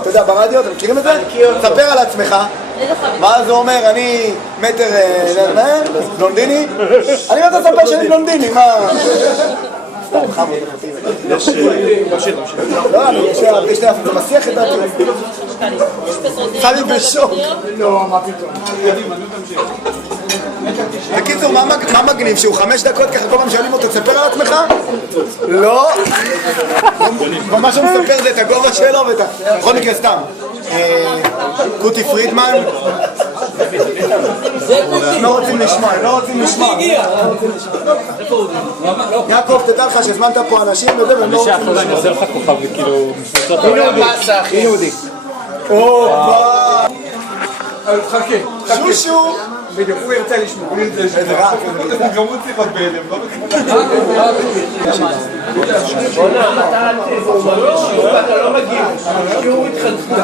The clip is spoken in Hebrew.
אתה יודע, ברדיו, אתם מכירים את זה? תספר על עצמך. ואז הוא אומר, אני מטר בלונדיני. אני רוצה לספר שאני בלונדיני, מה? סתם, חמוד. לא, יש לי אפילו מסך את דעתי. חלי בשוק. לא, מה פתאום. בקיצור, מה מגניב? שהוא 5 דקות ככה כל פעם שואלים אותו, תספר על עצמך? לא. מה שהוא מספר זה את הגובה שלו ואת ה... בכל מקרה סתם. קוטי פרידמן. לא רוצים לשמוע, לא רוצים לשמוע. יעקב, תדע לך שהזמנת פה אנשים וזה והם לא רוצים לשמוע. אני עושה לך כוכב וכאילו... הנה יהודי. חכה. שושו. בדיוק, הוא ירצה לשמוע. איזה רע. גם הוא צריך להיות בהלם, לא אתה לא מגיע, כי הוא התחלפה.